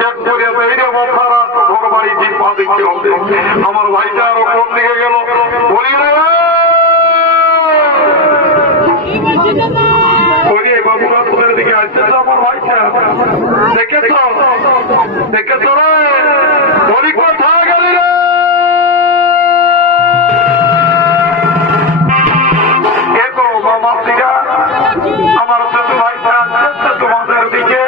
ত্যাগ করিয়া এই রে বাচ্চারা তো ঘর বাড়ি জিম্মা দিতে হবে। আমার ভাইটা আরো কোন দিকে গেল বলি রে বাবুরা তোদের দিকে আসছে তো আমার ভাইটা দেখেছ দেখেছ রে বলি কোথায় গেলি রে আমার ছোট ভাইটা আসছে তোমাদের দিকে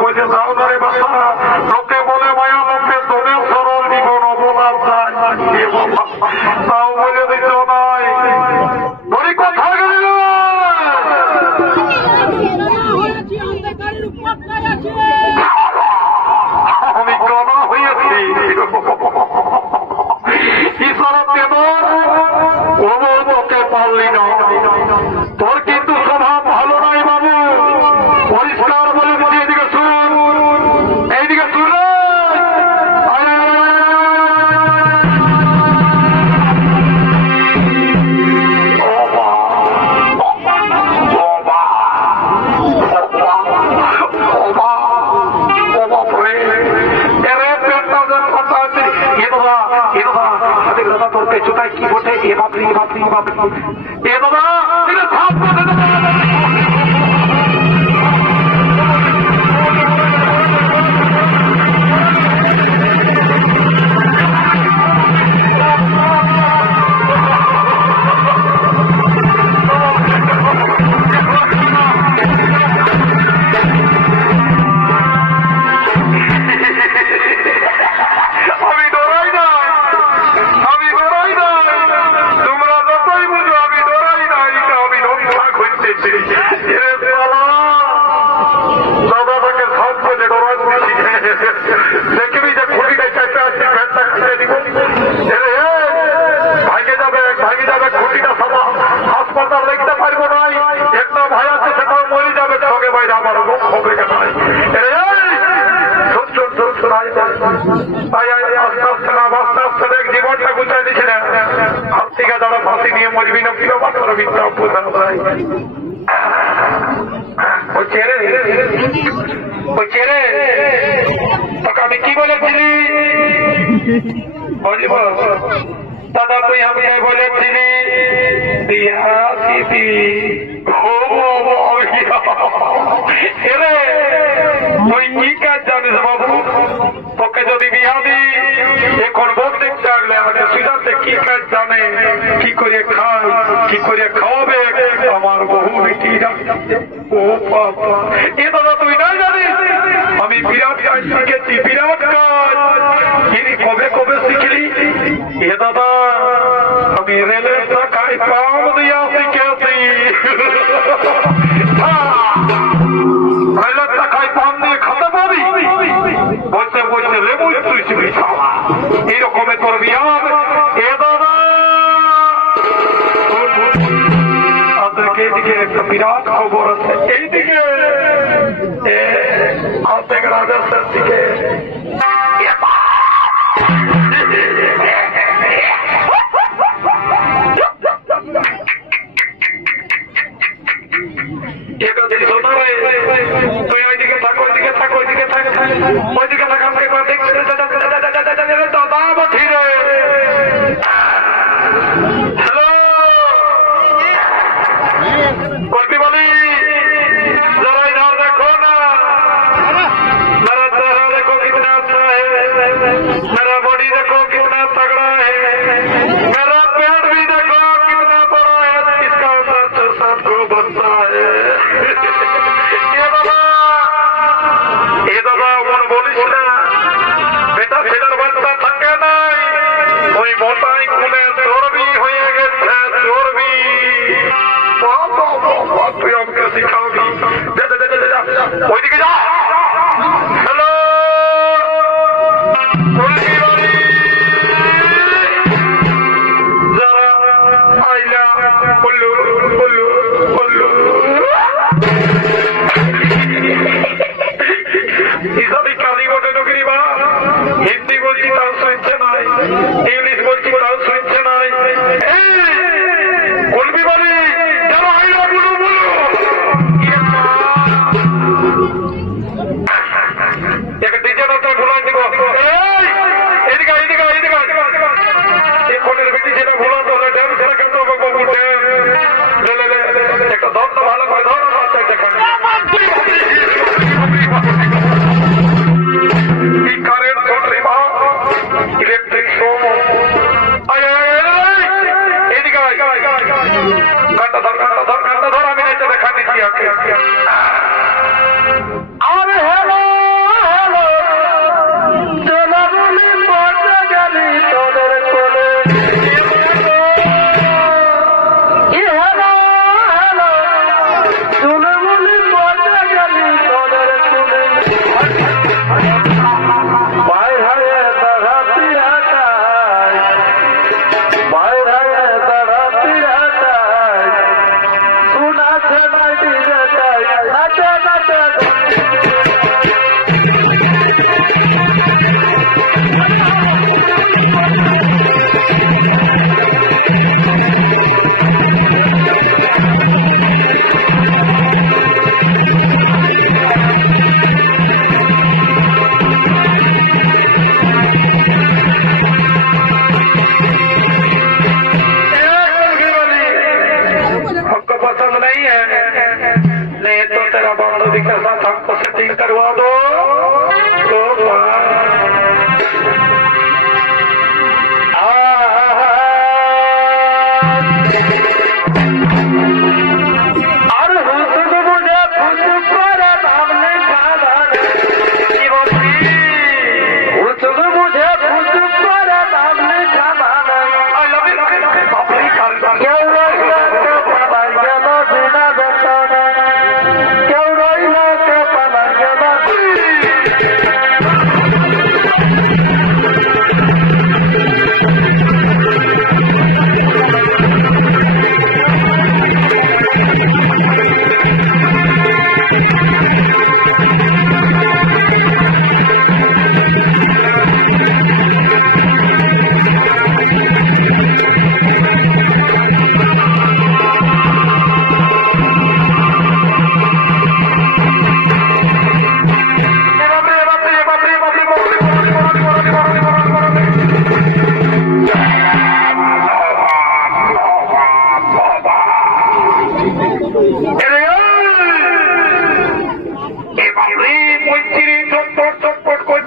বলে যাও না রে বাচ্চারা লোকে বলে মায়া লোকে তোদের সরল জীবন অবলাপ যায় তাও বলে দিত নাই বলি কোথায় গেলি আমি কেন হয়েছি ইশারা তেমন ওকে পারলি না তোর কিন্তু স্বভাব ভালো নয় বাবু পরিষ্কার বলে দিচ্ছি এদিকে শুন এইদিকে শুন চোটাই কি বটে এ বাপরি বাপরি বাপরি এ বাবা দেখবি যে খুঁটিটা চাইতে আসছি ফ্যানটা খুঁজে দিব ভাঙে যাবে খুঁটিটা সবা হাসপাতাল লিখতে পারবো নাই একটা ভাই আছে সেটাও মরে যাবে সঙ্গে বাইরে আমার লোক হবে কেন আস্তে আস্তে দেখ জীবনটা গুছাই দিছিলেন হাত থেকে যারা ফাঁসি নিয়ে মরবি না কিলো মাত্র বিদ্যা বোঝানো যায় তোকে আমি কি বলেছিলি দাদা তুই আমি বলেছিলি তুই কি কাজ জানিস বাবু তোকে যদি বিয়া দি এখন বোধ দেখতে আগলে আমাদের সুজাতে কি কাজ জানে কি করে খায় কি করে খাওয়াবে আমার বহু বেটি ও বাবা এ দাদা তুই না জানিস আমি বিরাট কাজ শিখেছি বিরাট কাজ কবে কবে শিখলি এ দাদা আমি রেলের টাকায় পাম দিয়া শিখেছি রেলের টাকায় পাম দিয়ে খাতে পারি বসে বসে লেবু তুই চুরি খাওয়া এইরকমে তোর বিয়া এ দাদা আমাদেরকে এইদিকে একটা বিরাট খবর আছে এইদিকে অর্ধেক রাজস্থান দিকে তুই ওইদিকে থাক ওইদিকে থাক ওইদিকে থাক ওইদিকে থাকার দাদা বঠি রে হ্যালো করবি বলি जरा इधर देखो ना मेरा चेहरा देखो कितना अच्छा है मेरा बॉडी देखो कितना तगड़ा है मेरा पेट भी देखो कितना बड़ा है इसका अंदर 7 को बनता है ये बाबा मन बोलिस ना बेटा ছেলের বাচ্চা থাকে নাই ওই মোটাই খুলে চর্বি হয়ে গেছে চর্বি তুই আমাকে শিখাবি ওইদিকে যা হ্যালো যারা আইলা বললু বললু বললু ইসলামিক কাজী বটে নকরি বা হিন্দি বলছি তাও শুনছে নাই ইংলিশ বলছি তাও শুনছে নাই বলবি বলি যারা আইলা বলু বলু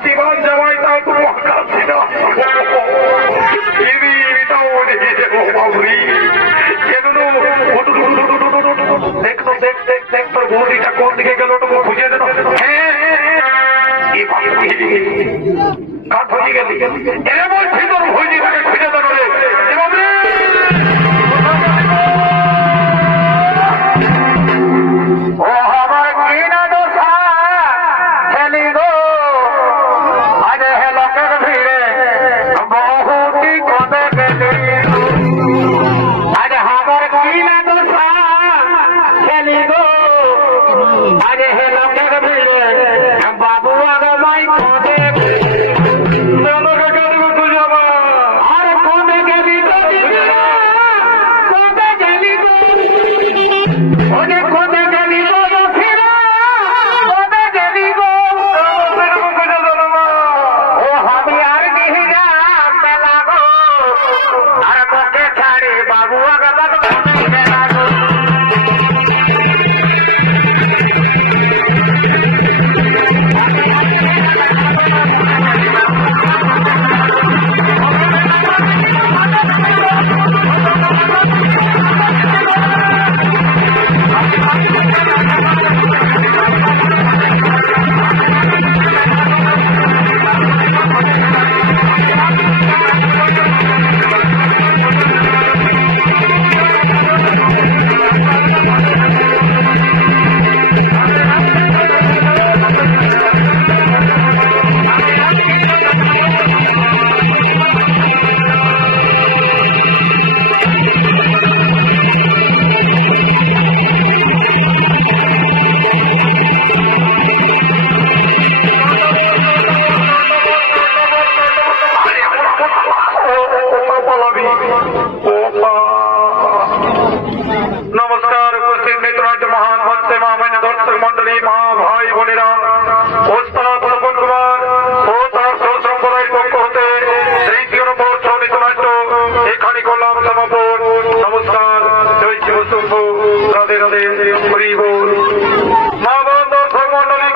শক্তিমান জামাই তাও তোমার কাছে না দেখতো দেখ তোর বৌদিটা কোন দিকে গেল ওটুকু খুঁজে দেন কাঠ হয়ে গেলি এমন ভিতর ভুজিটাকে খুঁজে দেন রে नमस्कार उपस्थित मित्रराज महान मंचे महामान्य दर्शक मंडली महा भाई बोनेरा प्रपन कुमार सम्प्रदाय पक्ष होते तृतीय नम्बर चलित नाट्य एखाने करलाम समापन नमस्कार जय शिव शंभु राधे राधे हरि बोल मा दर्शक मंडली